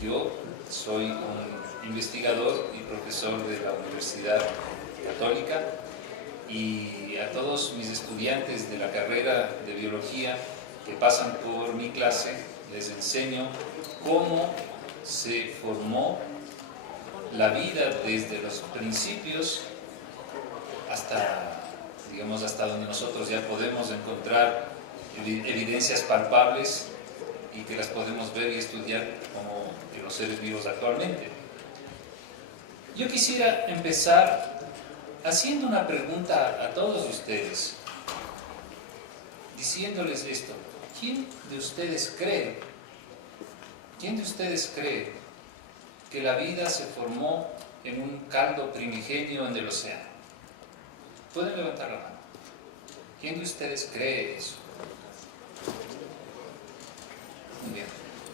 Yo soy un investigador y profesor de la Universidad Católica, y a todos mis estudiantes de la carrera de biología que pasan por mi clase les enseño cómo se formó la vida desde los principios hasta, digamos, hasta donde nosotros ya podemos encontrar evidencias palpables y que las podemos ver y estudiar como en los seres vivos actualmente. Yo quisiera empezar haciendo una pregunta a todos ustedes, diciéndoles esto: ¿quién de ustedes cree que la vida se formó en un caldo primigenio en el océano? ¿Pueden levantar la mano? ¿Quién de ustedes cree eso? Muy bien.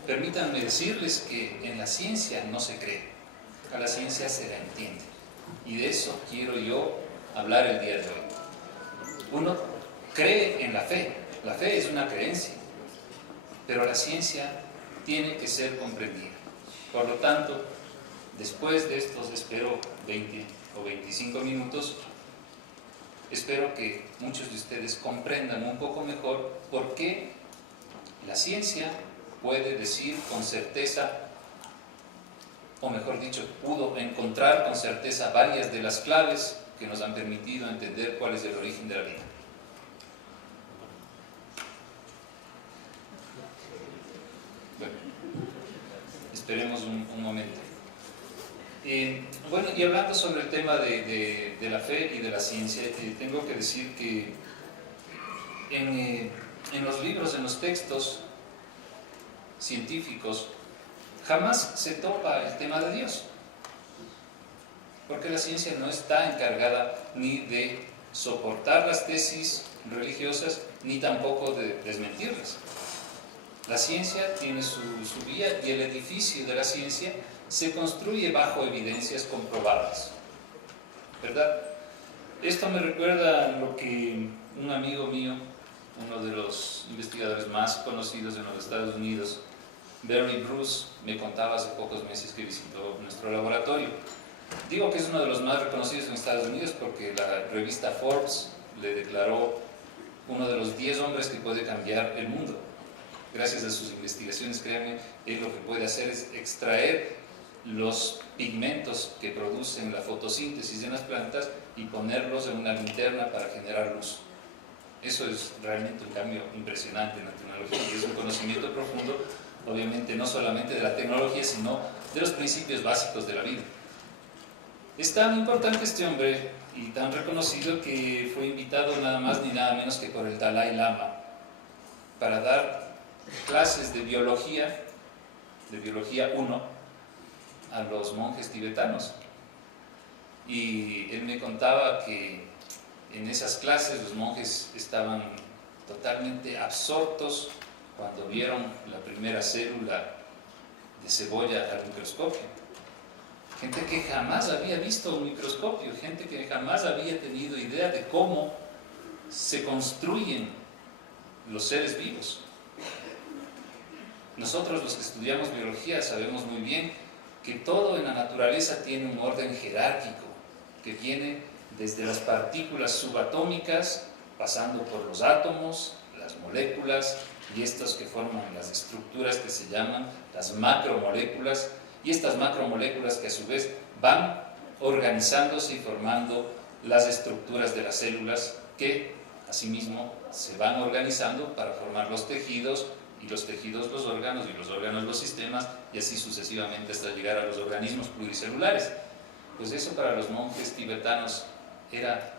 Permítanme decirles que en la ciencia no se cree, a la ciencia se la entiende. Y de eso quiero yo hablar el día de hoy. Uno cree en la fe es una creencia, pero la ciencia tiene que ser comprendida. Por lo tanto, después de estos, espero, 20 o 25 minutos, espero que muchos de ustedes comprendan un poco mejor por qué la ciencia puede decir con certeza, o mejor dicho, pudo encontrar con certeza varias de las claves que nos han permitido entender cuál es el origen de la vida. Bueno, esperemos un momento. Bueno, y hablando sobre el tema de la fe y de la ciencia, tengo que decir que en los libros, en los textos científicos, jamás se topa el tema de Dios, porque la ciencia no está encargada ni de soportar las tesis religiosas, ni tampoco de desmentirlas. La ciencia tiene su vía, y el edificio de la ciencia se construye bajo evidencias comprobadas, ¿verdad? Esto me recuerda a lo que un amigo mío, uno de los investigadores más conocidos en los Estados Unidos, Barry Bruce, me contaba hace pocos meses que visitó nuestro laboratorio. Digo que es uno de los más reconocidos en Estados Unidos porque la revista Forbes le declaró uno de los 10 hombres que puede cambiar el mundo. Gracias a sus investigaciones, créanme, él lo que puede hacer es extraer los pigmentos que producen la fotosíntesis en las plantas y ponerlos en una linterna para generar luz. Eso es realmente un cambio impresionante en la tecnología, y es un conocimiento profundo, obviamente no solamente de la tecnología, sino de los principios básicos de la vida. Es tan importante este hombre y tan reconocido que fue invitado nada más ni nada menos que por el Dalai Lama para dar clases de biología 1 a los monjes tibetanos. Y él me contaba que en esas clases los monjes estaban totalmente absortos cuando vieron la primera célula de cebolla al microscopio. Gente que jamás había visto un microscopio, gente que jamás había tenido idea de cómo se construyen los seres vivos. Nosotros, los que estudiamos biología, sabemos muy bien que todo en la naturaleza tiene un orden jerárquico que viene desde las partículas subatómicas, pasando por los átomos, las moléculas, y estos que forman las estructuras que se llaman las macromoléculas, y estas macromoléculas que a su vez van organizándose y formando las estructuras de las células, que asimismo se van organizando para formar los tejidos, y los tejidos los órganos, y los órganos los sistemas, y así sucesivamente hasta llegar a los organismos pluricelulares. Pues eso para los monjes tibetanos era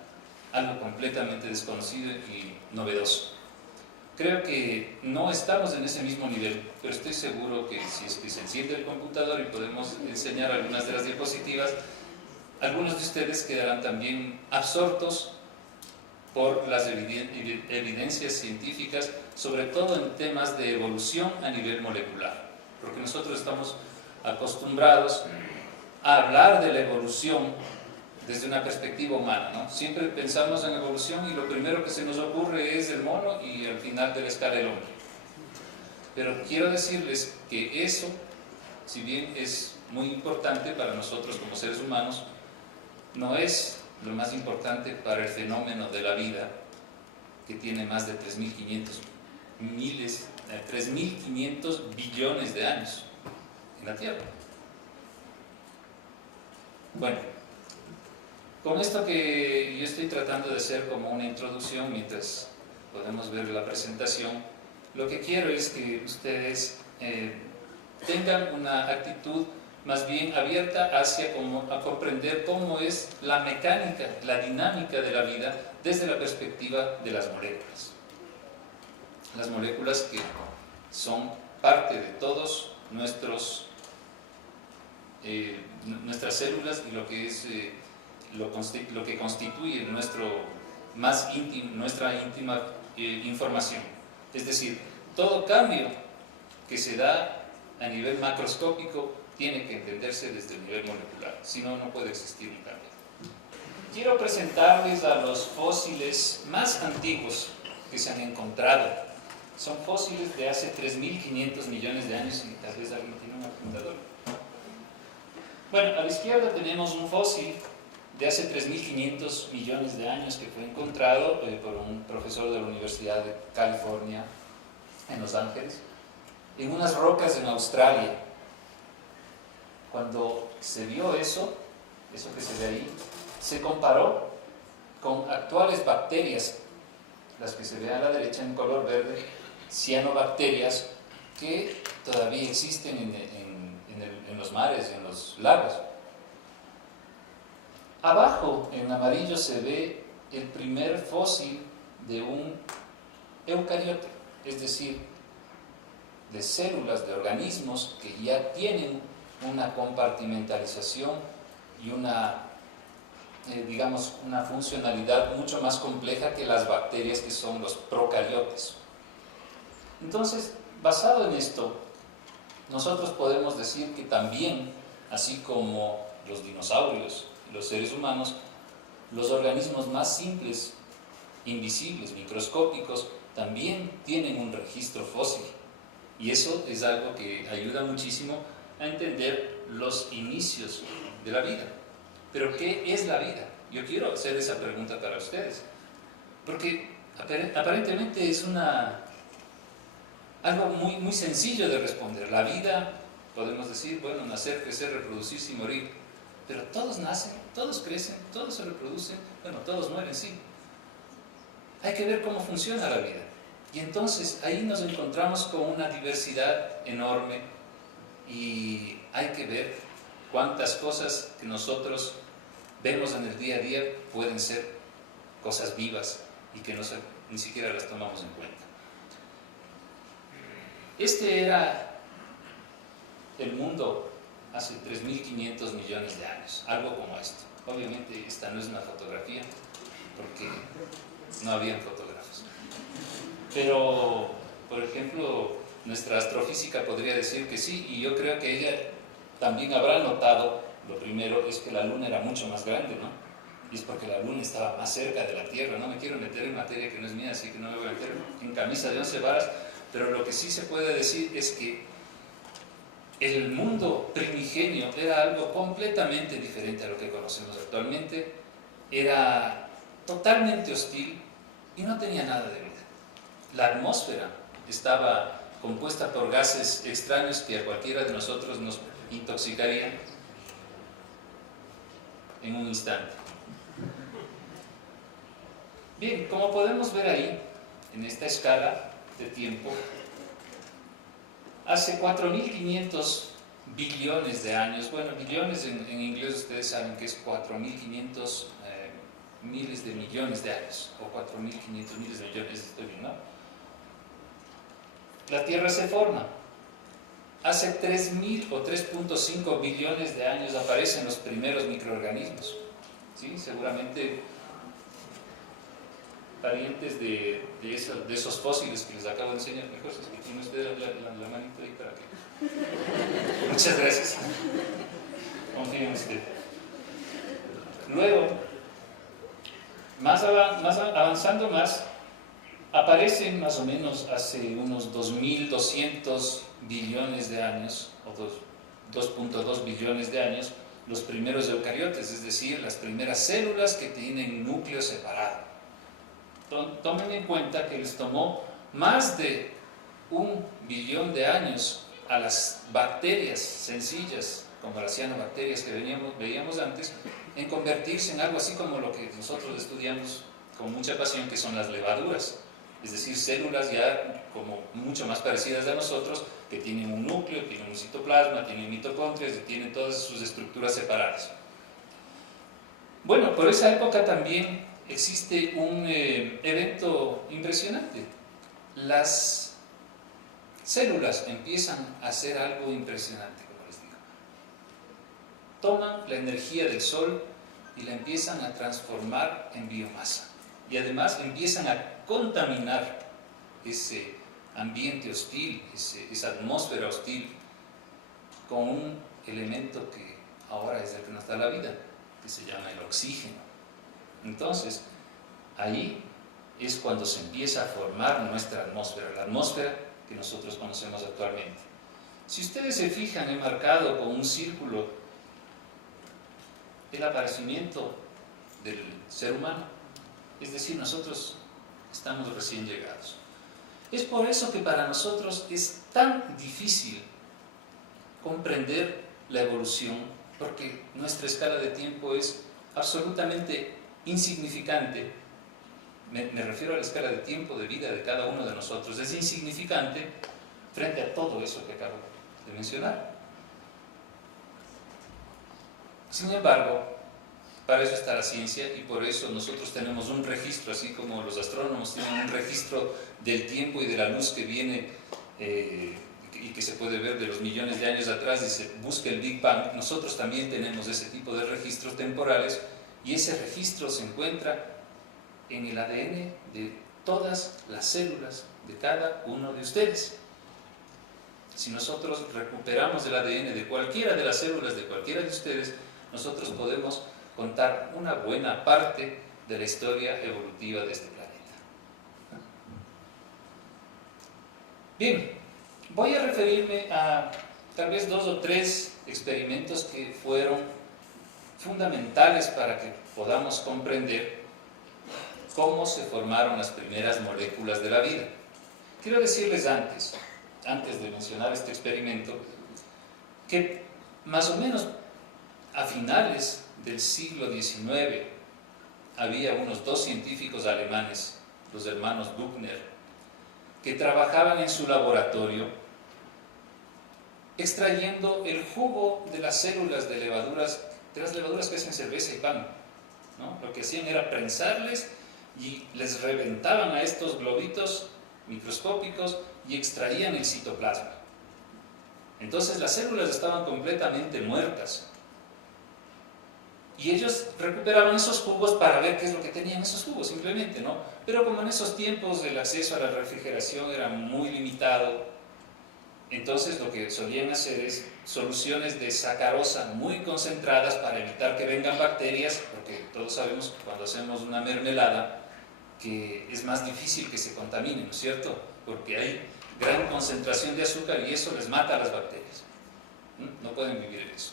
algo completamente desconocido y novedoso. Creo que no estamos en ese mismo nivel, pero estoy seguro que si es que se enciende el computador y podemos enseñar algunas de las diapositivas, algunos de ustedes quedarán también absortos por las evidencias científicas, sobre todo en temas de evolución a nivel molecular, porque nosotros estamos acostumbrados a hablar de la evolución desde una perspectiva humana, ¿no? Siempre pensamos en evolución y lo primero que se nos ocurre es el mono y al final de la escala el hombre. Pero quiero decirles que eso si bien es muy importante para nosotros como seres humanos, no es lo más importante para el fenómeno de la vida, que tiene más de 3.500 billones de años en la Tierra. Bueno, con esto que yo estoy tratando de hacer como una introducción, mientras podemos ver la presentación, lo que quiero es que ustedes tengan una actitud más bien abierta hacia a comprender cómo es la mecánica, la dinámica de la vida desde la perspectiva de las moléculas. Las moléculas que son parte de todos nuestras células y lo que es lo que constituye nuestra íntima información. Es decir, todo cambio que se da a nivel macroscópico tiene que entenderse desde el nivel molecular, si no, no puede existir un cambio. Quiero presentarles a los fósiles más antiguos que se han encontrado. Son fósiles de hace 3.500 millones de años, y tal vez alguien tiene una computadora. Bueno, a la izquierda tenemos un fósil de hace 3.500 millones de años que fue encontrado por un profesor de la Universidad de California en Los Ángeles, en unas rocas en Australia. Cuando se vio eso que se ve ahí, se comparó con actuales bacterias, las que se ven a la derecha en color verde, cianobacterias, que todavía existen en los mares, en los lagos. Abajo, en amarillo, se ve el primer fósil de un eucariote, es decir, de células, de organismos que ya tienen una compartimentalización y una funcionalidad mucho más compleja que las bacterias, que son los procariotes. Entonces, basado en esto, nosotros podemos decir que también, así como los dinosaurios y los seres humanos, los organismos más simples, invisibles, microscópicos, también tienen un registro fósil. Y eso es algo que ayuda muchísimo a entender los inicios de la vida. Pero ¿qué es la vida? Yo quiero hacer esa pregunta para ustedes, porque aparentemente es algo muy, muy sencillo de responder. La vida, podemos decir, bueno, nacer, crecer, reproducirse y morir, pero todos nacen, todos crecen, todos se reproducen, bueno, todos mueren, sí. Hay que ver cómo funciona la vida. Y entonces ahí nos encontramos con una diversidad enorme y hay que ver cuántas cosas que nosotros vemos en el día a día pueden ser cosas vivas y que ni siquiera las tomamos en cuenta. Este era el mundo hace 3.500 millones de años, algo como esto. Obviamente esta no es una fotografía, porque no habían fotógrafos. Pero, por ejemplo, nuestra astrofísica podría decir que sí, y yo creo que ella también habrá notado, lo primero es que la Luna era mucho más grande, ¿no? Y es porque la Luna estaba más cerca de la Tierra. No me quiero meter en materia que no es mía, así que no me voy a meter en camisa de 11 varas, pero lo que sí se puede decir es que el mundo primigenio era algo completamente diferente a lo que conocemos actualmente. Era totalmente hostil y no tenía nada de vida. La atmósfera estaba compuesta por gases extraños que a cualquiera de nosotros nos intoxicarían en un instante. Bien, como podemos ver ahí, en esta escala de tiempo, hace 4.500 billones de años, bueno, billones en inglés ustedes saben que es 4.500 miles de millones de años, o 4.500 miles de millones, estoy bien, ¿no? La Tierra se forma. Hace 3.000 o 3.5 billones de años aparecen los primeros microorganismos. ¿Sí? Seguramente parientes de esos fósiles que les acabo de enseñar. Mejor si que tiene usted la manita ahí para que... Muchas gracias. Confío en usted. Luego, avanzando más, aparecen más o menos hace unos 2.200 billones de años, 2.2 billones de años, los primeros eucariotes, es decir, las primeras células que tienen núcleo separado. Tomen en cuenta que les tomó más de 1 billón de años a las bacterias sencillas, como las cianobacterias que veíamos antes, en convertirse en algo así como lo que nosotros estudiamos con mucha pasión, que son las levaduras, es decir, células ya como mucho más parecidas a nosotros, que tienen un núcleo, tienen un citoplasma, tienen mitocondrias y tienen todas sus estructuras separadas. Bueno, por esa época también existe un evento impresionante. Las células empiezan a hacer algo impresionante, como les digo. Toman la energía del sol y la empiezan a transformar en biomasa. Y además empiezan a contaminar ese ambiente hostil, esa atmósfera hostil, con un elemento que ahora es el que nos da la vida, que se llama el oxígeno. Entonces, ahí es cuando se empieza a formar nuestra atmósfera, la atmósfera que nosotros conocemos actualmente. Si ustedes se fijan, he marcado con un círculo el aparecimiento del ser humano, es decir, nosotros estamos recién llegados. Es por eso que para nosotros es tan difícil comprender la evolución, porque nuestra escala de tiempo es absolutamente insignificante. Me refiero a la escala de tiempo de vida de cada uno de nosotros. Es insignificante frente a todo eso que acabo de mencionar. Sin embargo, para eso está la ciencia y por eso nosotros tenemos un registro, así como los astrónomos tienen un registro del tiempo y de la luz que viene y que se puede ver de los millones de años atrás y se busca el Big Bang. Nosotros también tenemos ese tipo de registros temporales y ese registro se encuentra en el ADN de todas las células de cada uno de ustedes. Si nosotros recuperamos el ADN de cualquiera de las células de cualquiera de ustedes, nosotros podemos contar una buena parte de la historia evolutiva de este planeta. Bien, voy a referirme a tal vez 2 o 3 experimentos que fueron fundamentales para que podamos comprender cómo se formaron las primeras moléculas de la vida. Quiero decirles antes de mencionar este experimento, que más o menos a finales del siglo XIX había unos 2 científicos alemanes, los hermanos Buchner, que trabajaban en su laboratorio extrayendo el jugo de las células de las levaduras que hacen cerveza y pan, ¿no? Lo que hacían era prensarles y les reventaban a estos globitos microscópicos y extraían el citoplasma. Entonces las células estaban completamente muertas y ellos recuperaban esos jugos para ver qué es lo que tenían esos jugos, simplemente, ¿no? Pero como en esos tiempos el acceso a la refrigeración era muy limitado, entonces lo que solían hacer es soluciones de sacarosa muy concentradas para evitar que vengan bacterias, porque todos sabemos que cuando hacemos una mermelada que es más difícil que se contamine, ¿no es cierto? Porque hay gran concentración de azúcar y eso les mata a las bacterias. No pueden vivir en eso.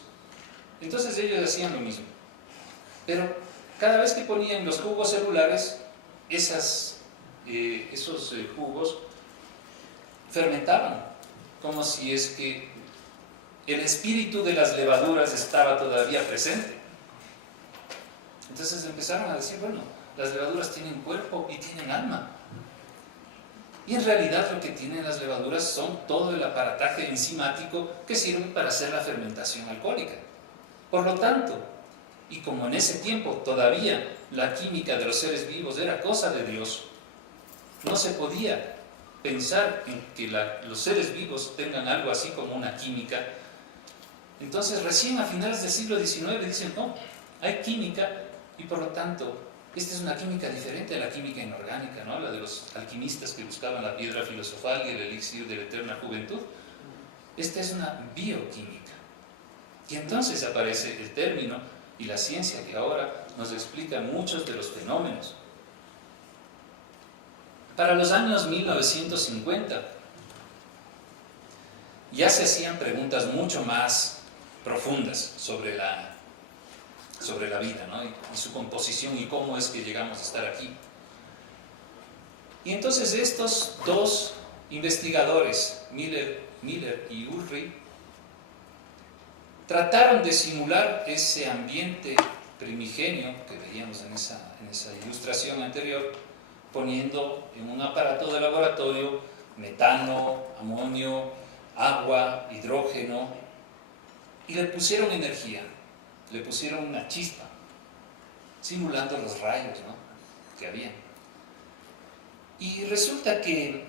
Entonces ellos hacían lo mismo. Pero cada vez que ponían los jugos celulares, esos jugos fermentaban, como si es que el espíritu de las levaduras estaba todavía presente. Entonces empezaron a decir, bueno, las levaduras tienen cuerpo y tienen alma. Y en realidad lo que tienen las levaduras son todo el aparataje enzimático que sirve para hacer la fermentación alcohólica. Por lo tanto, y como en ese tiempo todavía la química de los seres vivos era cosa de Dios, no se podía pensar en que los seres vivos tengan algo así como una química. Entonces recién a finales del siglo XIX dicen, no, hay química y por lo tanto esta es una química diferente a la química inorgánica, ¿no? La de los alquimistas que buscaban la piedra filosofal y el elixir de la eterna juventud. Esta es una bioquímica. Y entonces aparece el término y la ciencia que ahora nos explica muchos de los fenómenos. Para los años 1950 ya se hacían preguntas mucho más profundas sobre la vida, ¿no? y su composición y cómo es que llegamos a estar aquí. Y entonces estos dos investigadores, Miller y Urry, trataron de simular ese ambiente primigenio que veíamos en esa ilustración anterior, poniendo en un aparato de laboratorio metano, amonio, agua, hidrógeno, y le pusieron energía, le pusieron una chispa, simulando los rayos, ¿no?, que había. Y resulta que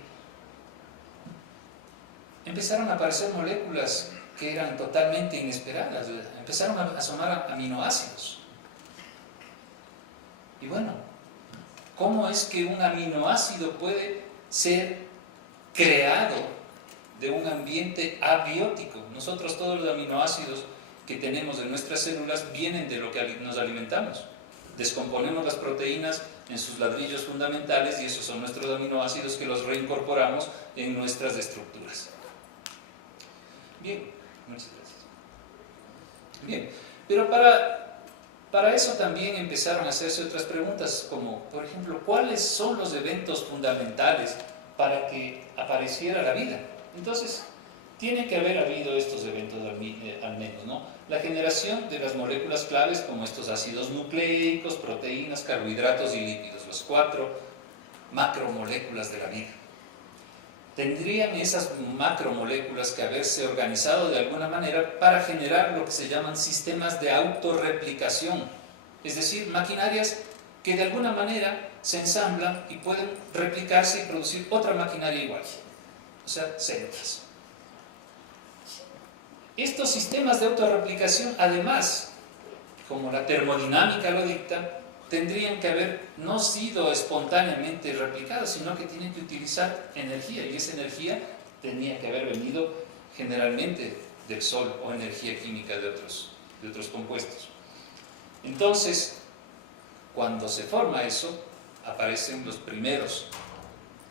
empezaron a aparecer moléculas que eran totalmente inesperadas, empezaron a asomar aminoácidos. Y bueno, ¿cómo es que un aminoácido puede ser creado de un ambiente abiótico? Nosotros todos los aminoácidos que tenemos en nuestras células vienen de lo que nos alimentamos. Descomponemos las proteínas en sus ladrillos fundamentales y esos son nuestros aminoácidos que los reincorporamos en nuestras estructuras. Bien, muchas gracias. Bien, pero para eso también empezaron a hacerse otras preguntas, como, por ejemplo, ¿cuáles son los eventos fundamentales para que apareciera la vida? Entonces, tiene que haber habido estos eventos al menos, ¿no? La generación de las moléculas claves como estos ácidos nucleicos, proteínas, carbohidratos y lípidos, los 4 macromoléculas de la vida. Tendrían esas macromoléculas que haberse organizado de alguna manera para generar lo que se llaman sistemas de autorreplicación, es decir, maquinarias que de alguna manera se ensamblan y pueden replicarse y producir otra maquinaria igual, o sea, células. Estos sistemas de autorreplicación, además, como la termodinámica lo dicta, tendrían que haber no sido espontáneamente replicados, sino que tienen que utilizar energía, y esa energía tenía que haber venido generalmente del Sol o energía química de otros compuestos. Entonces, cuando se forma eso, aparecen los primeros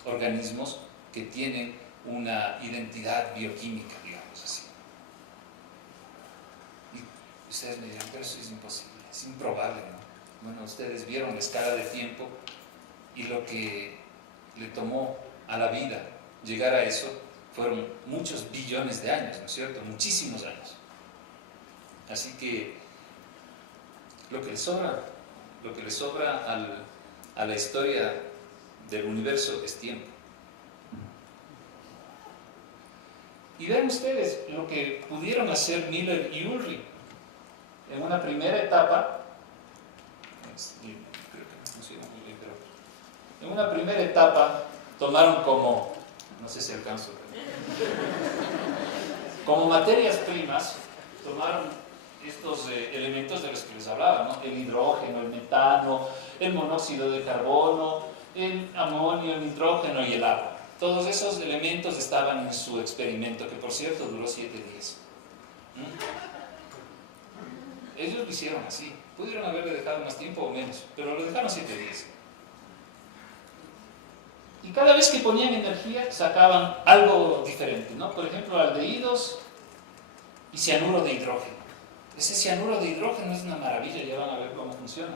organismos que tienen una identidad bioquímica, digamos así. Y ustedes me dirán, pero eso es imposible, es improbable, ¿no? Bueno, ustedes vieron la escala de tiempo y lo que le tomó a la vida llegar a eso fueron muchos billones de años, ¿no es cierto? Muchísimos años. Así que lo que le sobra a la historia del universo es tiempo. Y vean ustedes lo que pudieron hacer Miller y Urry en una primera etapa. En una primera etapa tomaron como, no sé si alcanzo, como materias primas, tomaron estos elementos de los que les hablaba, ¿no? El hidrógeno, el metano, el monóxido de carbono, el amonio, el nitrógeno y el agua. Todos esos elementos estaban en su experimento, que por cierto duró 7 días. Ellos lo hicieron así. Pudieron haberle dejado más tiempo o menos, pero lo dejaron 7 días. Y cada vez que ponían energía sacaban algo diferente, ¿no? Por ejemplo, aldehídos y cianuro de hidrógeno. Ese cianuro de hidrógeno es una maravilla, ya van a ver cómo funciona.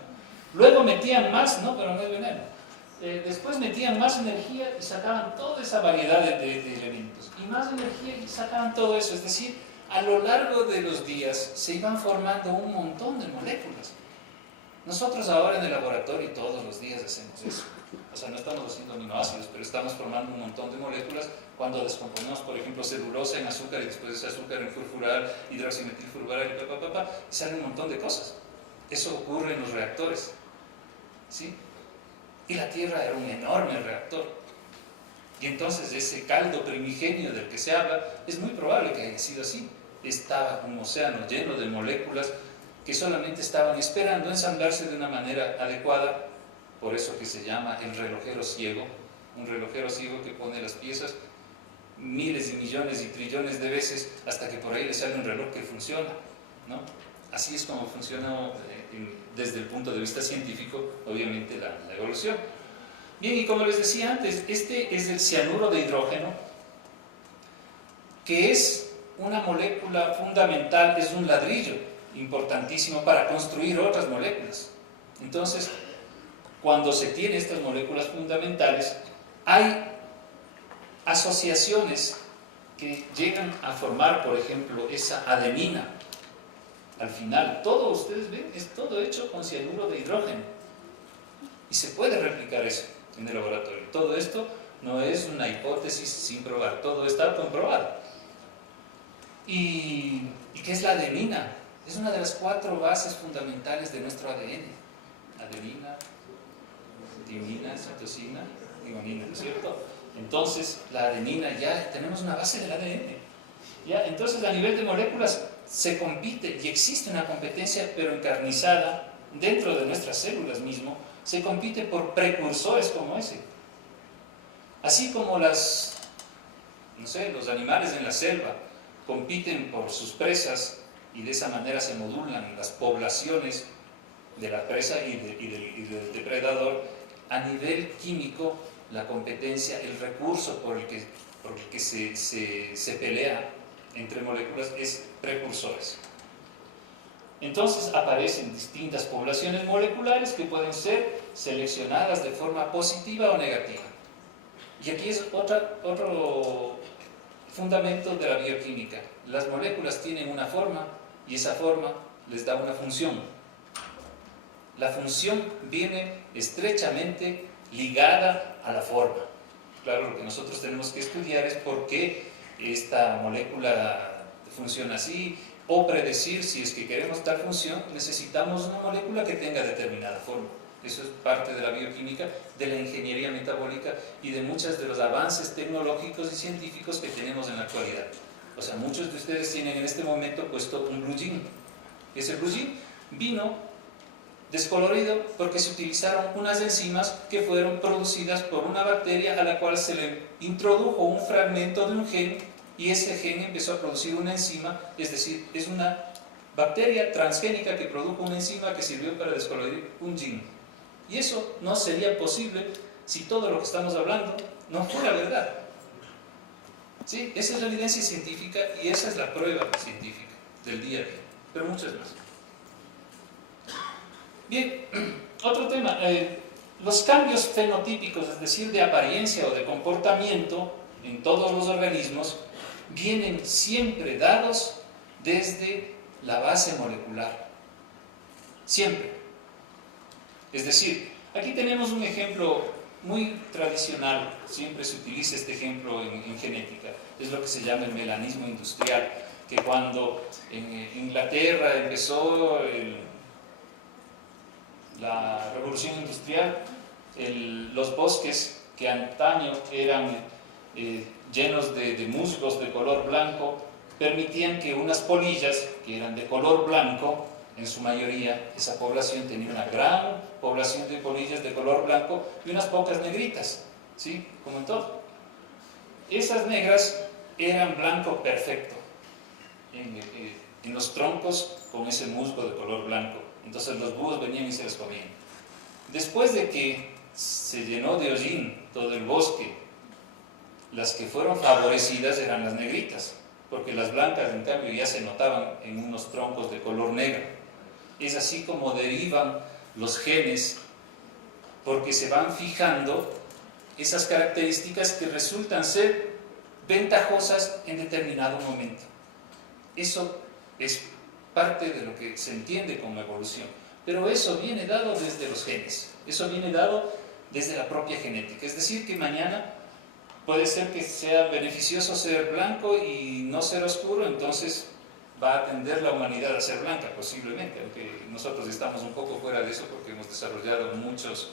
Luego metían más, no, pero no es veneno. Después metían más energía y sacaban toda esa variedad de elementos. Y más energía y sacaban todo eso. Es decir, a lo largo de los días se iban formando un montón de moléculas. Nosotros ahora en el laboratorio todos los días hacemos eso. O sea, no estamos haciendo aminoácidos, pero estamos formando un montón de moléculas cuando descomponemos, por ejemplo, celulosa en azúcar y después ese azúcar en furfural, hidroximetilfurfural y sale un montón de cosas. Eso ocurre en los reactores, ¿sí? Y la Tierra era un enorme reactor. Y entonces ese caldo primigenio del que se habla, es muy probable que haya sido así. Estaba un océano lleno de moléculas que solamente estaban esperando ensamblarse de una manera adecuada, por eso que se llama el relojero ciego, un relojero ciego que pone las piezas miles y millones y trillones de veces hasta que por ahí le sale un reloj que funciona, ¿no? Así es como funciona desde el punto de vista científico, obviamente, la evolución. Bien, y como les decía antes, este es el cianuro de hidrógeno, que es una molécula fundamental es un ladrillo importantísimo para construir otras moléculas. Entonces, cuando se tienen estas moléculas fundamentales, hay asociaciones que llegan a formar, por ejemplo, esa adenina. Al final, todo, ustedes ven, es todo hecho con cianuro de hidrógeno. Y se puede replicar eso en el laboratorio. Todo esto no es una hipótesis sin probar, todo está comprobado. ¿Y qué es la adenina? Es una de las 4 bases fundamentales de nuestro ADN. Adenina, timina, citosina, guanina, ¿no es cierto? Entonces, la adenina, ya tenemos una base del ADN. ¿Ya? Entonces, a nivel de moléculas se compite y existe una competencia, pero encarnizada dentro de nuestras células mismo, se compite por precursores como ese. Así como los animales en la selva compiten por sus presas y de esa manera se modulan las poblaciones de la presa y del depredador, a nivel químico, la competencia, el recurso por el que se pelea entre moléculas es precursores. Entonces aparecen distintas poblaciones moleculares que pueden ser seleccionadas de forma positiva o negativa. Y aquí es otro fundamento de la bioquímica. Las moléculas tienen una forma y esa forma les da una función. La función viene estrechamente ligada a la forma. Claro, lo que nosotros tenemos que estudiar es por qué esta molécula funciona así, o predecir si es que queremos tal función, necesitamos una molécula que tenga determinada forma. Eso es parte de la bioquímica, de la ingeniería metabólica y de muchos de los avances tecnológicos y científicos que tenemos en la actualidad. O sea, muchos de ustedes tienen en este momento puesto un blue jean. Ese blue jean vino descolorido porque se utilizaron unas enzimas que fueron producidas por una bacteria a la cual se le introdujo un fragmento de un gen y ese gen empezó a producir una enzima, es decir, es una bacteria transgénica que produjo una enzima que sirvió para descolorir un gen. Y eso no sería posible si todo lo que estamos hablando no fuera verdad. ¿Sí? Esa es la evidencia científica y esa es la prueba científica del día a día, pero muchas más. Bien, otro tema, los cambios fenotípicos, es decir, de apariencia o de comportamiento en todos los organismos, vienen siempre dados desde la base molecular. Siempre. Es decir, aquí tenemos un ejemplo muy tradicional, siempre se utiliza este ejemplo en genética, es lo que se llama el melanismo industrial, que cuando en Inglaterra empezó la revolución industrial, los bosques que antaño eran llenos de musgos de color blanco, permitían que unas polillas que eran de color blanco, en su mayoría, esa población tenía una gran población de polillas de color blanco y unas pocas negritas, ¿sí? Como en todo. Esas negras eran blanco perfecto en los troncos con ese musgo de color blanco. Entonces los búhos venían y se los comían. Después de que se llenó de hollín todo el bosque, las que fueron favorecidas eran las negritas, porque las blancas en cambio ya se notaban en unos troncos de color negro. Es así como derivan los genes, porque se van fijando esas características que resultan ser ventajosas en determinado momento. Eso es parte de lo que se entiende como evolución, pero eso viene dado desde los genes, eso viene dado desde la propia genética. Es decir, que mañana puede ser que sea beneficioso ser blanco y no ser oscuro, entonces va a tender la humanidad a ser blanca, posiblemente, aunque nosotros estamos un poco fuera de eso porque hemos desarrollado muchos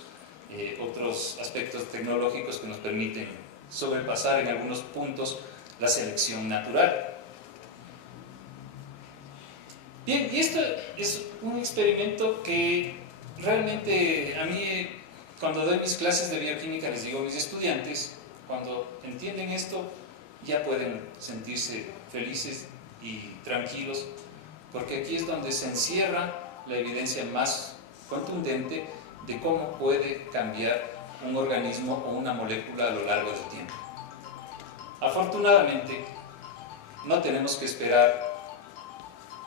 otros aspectos tecnológicos que nos permiten sobrepasar en algunos puntos la selección natural. Bien, y esto es un experimento que realmente a mí, cuando doy mis clases de bioquímica, les digo a mis estudiantes, cuando entienden esto, ya pueden sentirse felices y tranquilos, porque aquí es donde se encierra la evidencia más contundente de cómo puede cambiar un organismo o una molécula a lo largo del tiempo. Afortunadamente, no tenemos que esperar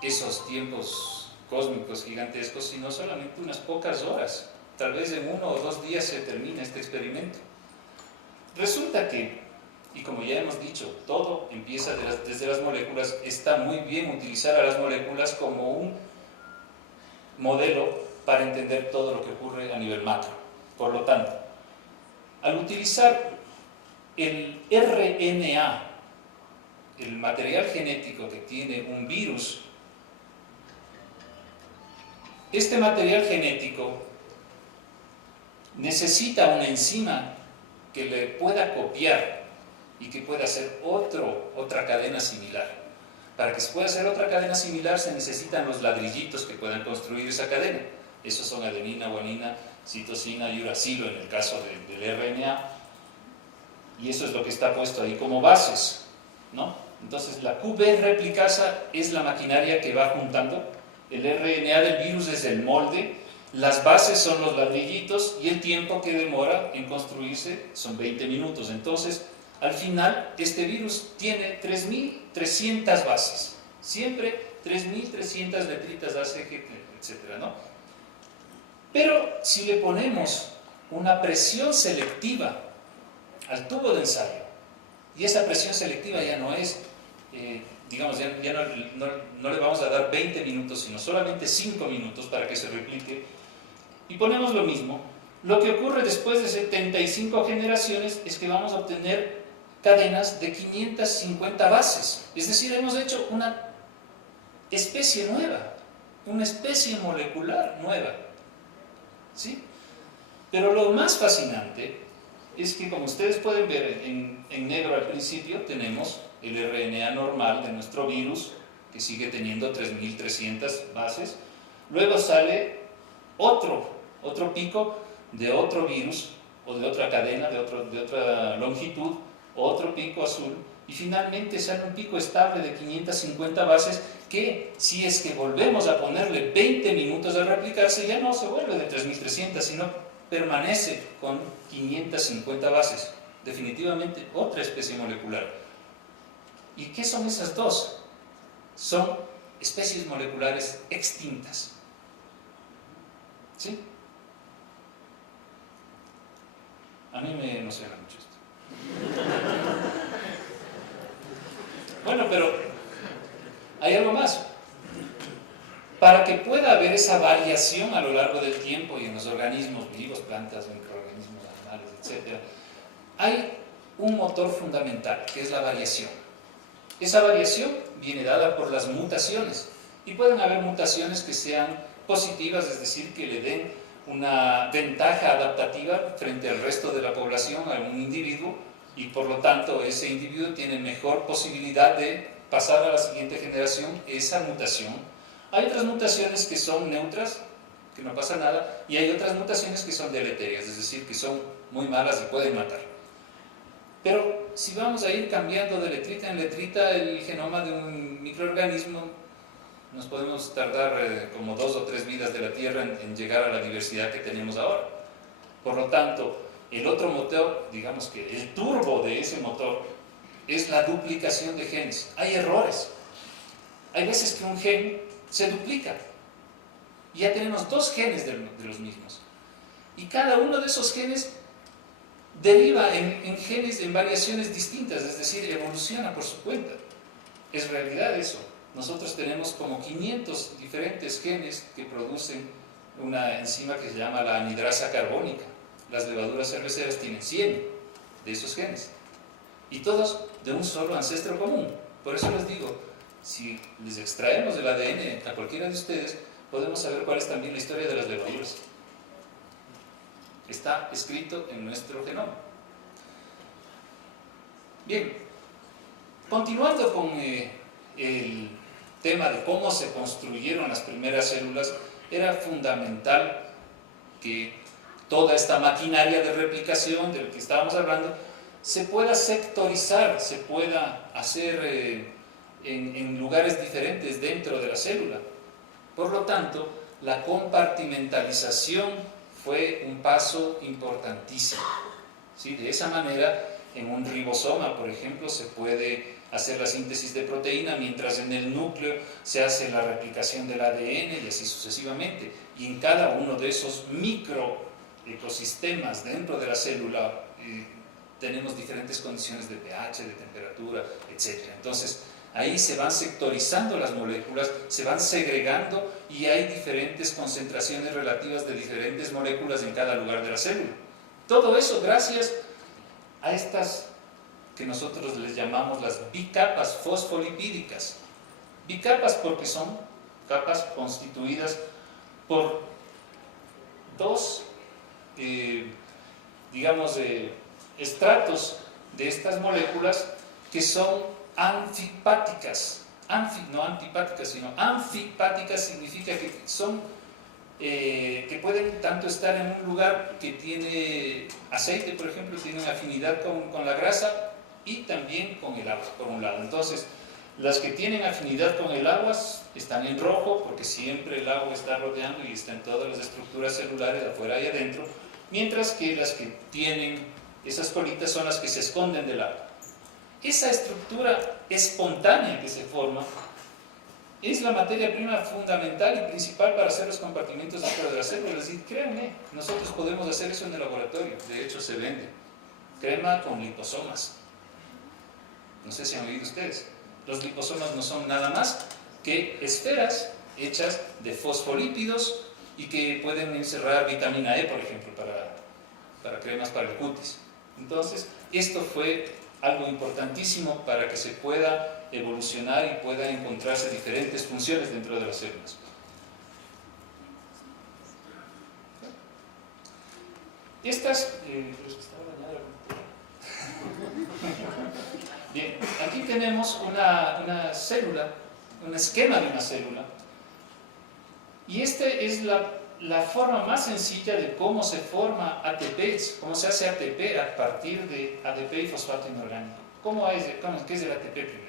esos tiempos cósmicos gigantescos, sino solamente unas pocas horas. Tal vez en 1 o 2 días se termina este experimento. Resulta que, y como ya hemos dicho, todo empieza desde las moléculas. Está muy bien utilizar a las moléculas como un modelo para entender todo lo que ocurre a nivel macro. Por lo tanto, al utilizar el RNA, el material genético que tiene un virus, este material genético necesita una enzima que le pueda copiar y que pueda hacer otra cadena similar. Para que se pueda hacer otra cadena similar se necesitan los ladrillitos que puedan construir esa cadena. Esos son adenina, guanina, citosina y uracilo en el caso del RNA. Y eso es lo que está puesto ahí como bases, ¿no? Entonces la QB replicasa es la maquinaria que va juntando. El RNA del virus es el molde, las bases son los ladrillitos y el tiempo que demora en construirse son 20 minutos. Entonces, al final, este virus tiene 3.300 bases. Siempre 3.300 letritas ACG, etc., ¿no? Pero si le ponemos una presión selectiva al tubo de ensayo, y esa presión selectiva ya no es, digamos, ya no le vamos a dar 20 minutos, sino solamente 5 minutos para que se replique, y ponemos lo mismo, lo que ocurre después de 75 generaciones es que vamos a obtener cadenas de 550 bases. Es decir, hemos hecho una especie nueva, una especie molecular nueva, ¿sí? Pero lo más fascinante es que, como ustedes pueden ver en negro al principio, tenemos el RNA normal de nuestro virus, que sigue teniendo 3.300 bases. Luego sale otro pico de otro virus, o de otra cadena, de otra longitud, otro pico azul, y finalmente sale un pico estable de 550 bases, que si es que volvemos a ponerle 20 minutos a replicarse, ya no se vuelve de 3.300, sino permanece con 550 bases. Definitivamente otra especie molecular. ¿Y qué son esas dos? Son especies moleculares extintas. ¿Sí? A mí me emociona mucho esto. Bueno, pero hay algo más. Para que pueda haber esa variación a lo largo del tiempo y en los organismos vivos, plantas, microorganismos, animales, etc., hay un motor fundamental, que es la variación. Esa variación viene dada por las mutaciones, y pueden haber mutaciones que sean positivas, es decir, que le den una ventaja adaptativa frente al resto de la población a un individuo, y por lo tanto ese individuo tiene mejor posibilidad de pasar a la siguiente generación esa mutación. Hay otras mutaciones que son neutras, que no pasa nada, y hay otras mutaciones que son deleterias, es decir, que son muy malas y pueden matar. Pero si vamos a ir cambiando de letrita en letrita el genoma de un microorganismo, nos podemos tardar como 2 o 3 vidas de la Tierra en llegar a la diversidad que tenemos ahora. Por lo tanto, el otro motor, digamos que el turbo de ese motor, es la duplicación de genes. Hay errores. Hay veces que un gen se duplica y ya tenemos 2 genes de los mismos. Y cada uno de esos genes deriva en genes, en variaciones distintas, es decir, evoluciona por su cuenta. Es realidad eso. Nosotros tenemos como 500 diferentes genes que producen una enzima que se llama la anidrasa carbónica. Las levaduras cerveceras tienen 100 de esos genes, y todos de un solo ancestro común. Por eso les digo, si les extraemos el ADN a cualquiera de ustedes, podemos saber cuál es también la historia de las levaduras. Está escrito en nuestro genoma. Bien, continuando con el tema de cómo se construyeron las primeras células, era fundamental que toda esta maquinaria de replicación de la que estábamos hablando se pueda sectorizar, se pueda hacer en lugares diferentes dentro de la célula. Por lo tanto, la compartimentalización fue un paso importantísimo. ¿Sí? De esa manera, en un ribosoma, por ejemplo, se puede hacer la síntesis de proteína, mientras en el núcleo se hace la replicación del ADN y así sucesivamente. Y en cada uno de esos microecosistemas dentro de la célula tenemos diferentes condiciones de pH, de temperatura, etc. Entonces, ahí se van sectorizando las moléculas, se van segregando y hay diferentes concentraciones relativas de diferentes moléculas en cada lugar de la célula. Todo eso gracias a estas que nosotros les llamamos las bicapas fosfolipídicas. Bicapas porque son capas constituidas por dos, estratos de estas moléculas que son anfipáticas. No antipáticas, sino anfipáticas significa que son que pueden tanto estar en un lugar que tiene aceite, por ejemplo, tienen afinidad con la grasa y también con el agua, por un lado. Entonces, las que tienen afinidad con el agua están en rojo porque siempre el agua está rodeando y está en todas las estructuras celulares de afuera y adentro, mientras que las que tienen esas colitas son las que se esconden del agua. Esa estructura espontánea que se forma es la materia prima fundamental y principal para hacer los compartimentos dentro de las células. Y créanme, nosotros podemos hacer eso en el laboratorio. De hecho, se vende crema con liposomas. No sé si han oído ustedes. Los liposomas no son nada más que esferas hechas de fosfolípidos y que pueden encerrar vitamina E, por ejemplo, para cremas para el cutis. Entonces, esto fue algo importantísimo para que se pueda evolucionar y pueda encontrarse diferentes funciones dentro de las células. Bien, aquí tenemos una célula, un esquema de una célula, y esta es la forma más sencilla de cómo se forma ATP, cómo se hace ATP a partir de ADP y fosfato inorgánico. ¿Qué es el ATP primero?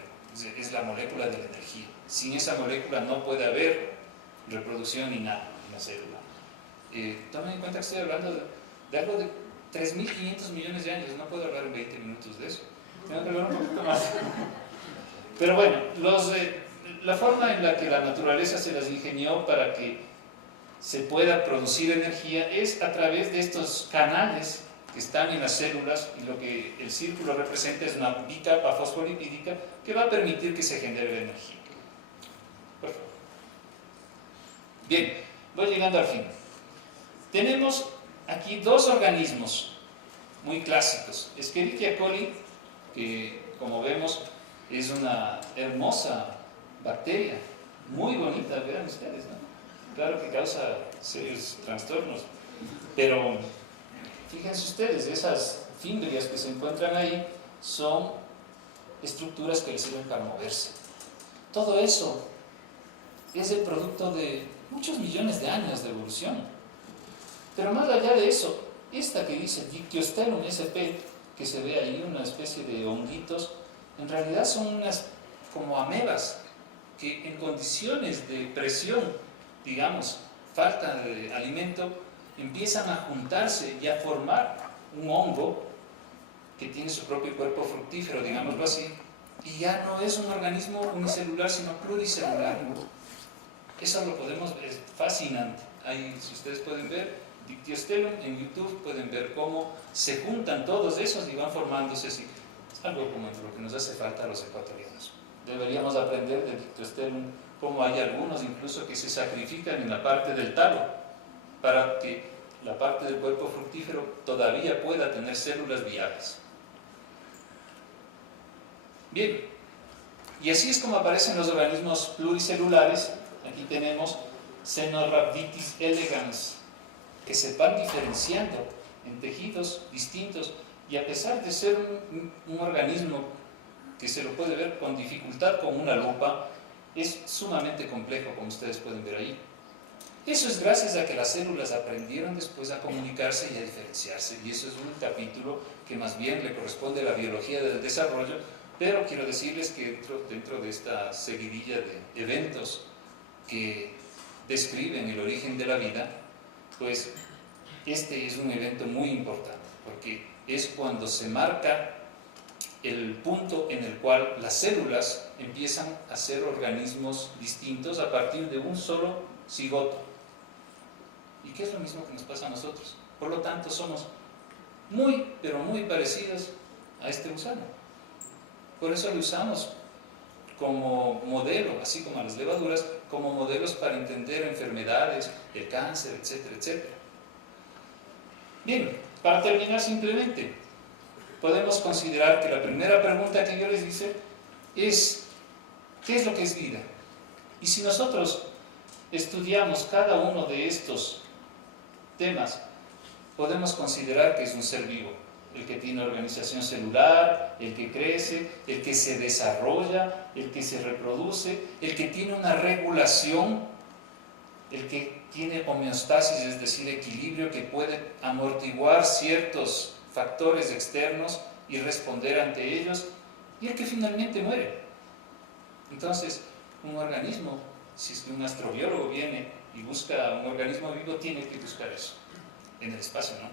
Es la molécula de la energía. Sin esa molécula no puede haber reproducción ni nada en la célula. Tomen en cuenta que estoy hablando de algo de 3.500 millones de años. No puedo hablar en 20 minutos de eso. Tengo que hablar un poquito más. Pero bueno, la forma en la que la naturaleza se las ingenió para que se pueda producir energía es a través de estos canales que están en las células, y lo que el círculo representa es una bicapa fosfolipídica que va a permitir que se genere la energía. Por favor. Bien, voy llegando al fin. Tenemos aquí dos organismos muy clásicos. Escherichia coli, que como vemos es una hermosa bacteria, muy bonita, vean ustedes, ¿no? Claro que causa serios trastornos, pero fíjense ustedes, esas fimbrias que se encuentran ahí son estructuras que les sirven para moverse. Todo eso es el producto de muchos millones de años de evolución. Pero más allá de eso, esta que dice Dictyostelium sp, que se ve ahí, una especie de honguitos, en realidad son unas como amebas que en condiciones de presión, digamos, falta de alimento, empiezan a juntarse y a formar un hongo que tiene su propio cuerpo fructífero, digámoslo así, y ya no es un organismo unicelular, sino pluricelular. Eso lo podemos ver, es fascinante. Ahí, si ustedes pueden ver, Dictyostelium en YouTube, pueden ver cómo se juntan todos esos y van formándose así. Es algo como lo que nos hace falta a los ecuatorianos. Deberíamos aprender de Dictyostelium cómo hay algunos incluso que se sacrifican en la parte del talo para que la parte del cuerpo fructífero todavía pueda tener células viables. Bien, y así es como aparecen los organismos pluricelulares. Aquí tenemos Caenorhabditis elegans, que se van diferenciando en tejidos distintos, y a pesar de ser un organismo que se lo puede ver con dificultad con una lupa, es sumamente complejo, como ustedes pueden ver ahí. Eso es gracias a que las células aprendieron después a comunicarse y a diferenciarse, y eso es un capítulo que más bien le corresponde a la biología del desarrollo, pero quiero decirles que dentro de esta seguidilla de eventos que describen el origen de la vida, pues este es un evento muy importante, porque es cuando se marca el punto en el cual las células empiezan a ser organismos distintos a partir de un solo cigoto. ¿Y qué es lo mismo que nos pasa a nosotros? Por lo tanto, somos muy, pero muy parecidos a este gusano. Por eso lo usamos como modelo, así como a las levaduras, como modelos para entender enfermedades, el cáncer, etcétera, etcétera. Bien, para terminar simplemente, podemos considerar que la primera pregunta que yo les hice es, ¿qué es lo que es vida? Y si nosotros estudiamos cada uno de estos temas, podemos considerar que es un ser vivo, el que tiene organización celular, el que crece, el que se desarrolla, el que se reproduce, el que tiene una regulación, el que tiene homeostasis, es decir, equilibrio, que puede amortiguar ciertos factores externos y responder ante ellos, y el que finalmente muere. Entonces, un organismo, si es que un astrobiólogo viene y busca un organismo vivo, tiene que buscar eso en el espacio, ¿no?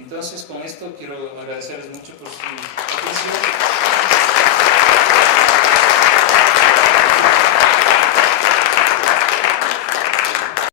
Entonces, con esto quiero agradecerles mucho por su atención.